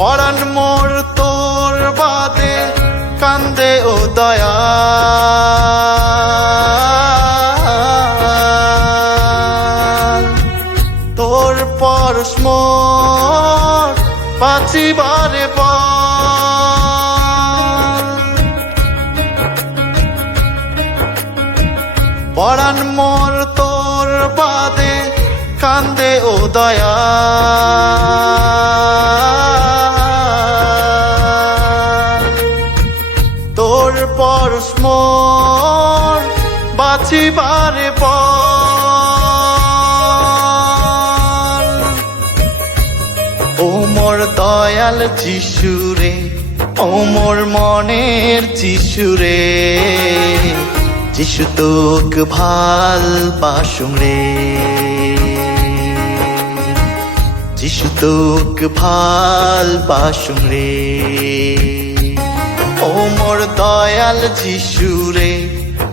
পরাণ মোর তোর বাদে কান্দে ও দয়া তোর পরশ মোর বাঁচিবারে পরাণ মোর তোর বাদে কান্দে ও দয়া তোর পরশ মোর বাঁচিবারে ও মোর দয়াল যিশুরে ও মোর মনের যিশুরে যিশু তোক ভালবাসুম রে যিশু তোক ভালবাসুম রে ও মোর দয়াল যিশুরে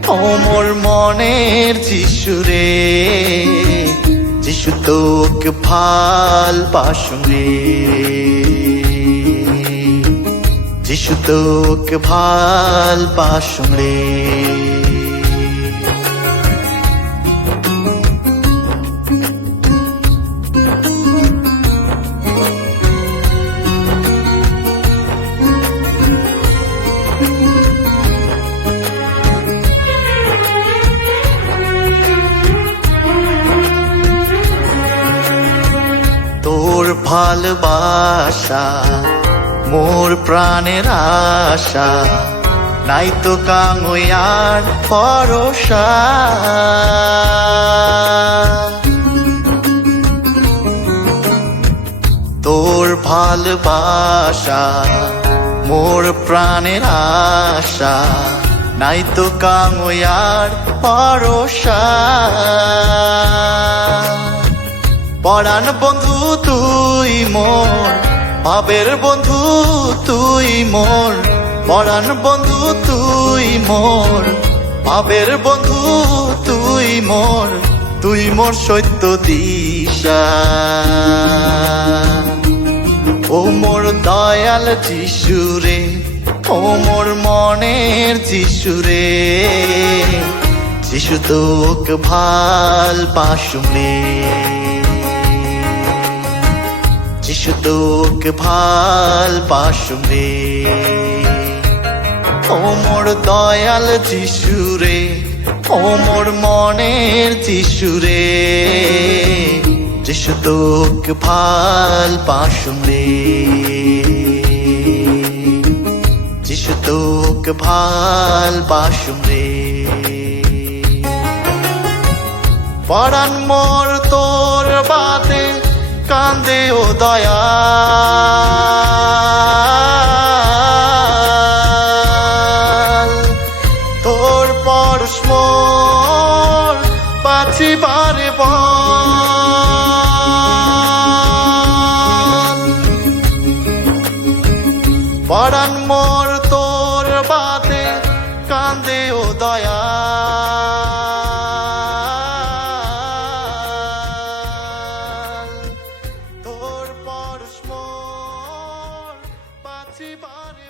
ও মোর মনের যিশুরে যিশু তোক ভালবাসুম রে যিশু তোক ভালবাসুম রে তোর ভালোবাসা মোর প্রাণের আশা নাই তো কাঙয়ার ভরসা তোর ভালোবাসা মোর প্রাণের আশা নাই তো কাঙয়ার ভরসা পরাণ বন্ধু তুই মোর ভাবের বন্ধু তুই মোর পরাণ বন্ধু তুই মোর ভাবের বন্ধু তুই মোর সত্য দিশা ও মোর দয়াল যিশুরে ও মোর মনের যিশুরে যিশু তোক ভালবাসুম রে যিশু তোক ভালবাসুম রে ও মোর দয়াল যিশুরে ও মোর মনের যিশুরে যিশু তোক ভালবাসুম রে যিশু তোক ভালবাসুম রে পরাণ মোর তোর বাদে কান্দে ও দয়া তোর পরশ মোর বাঁচিবারে পরাণ মোর তোর বাদে কান্দে ও দয়া তোর পরশ মোর বাঁচিবারে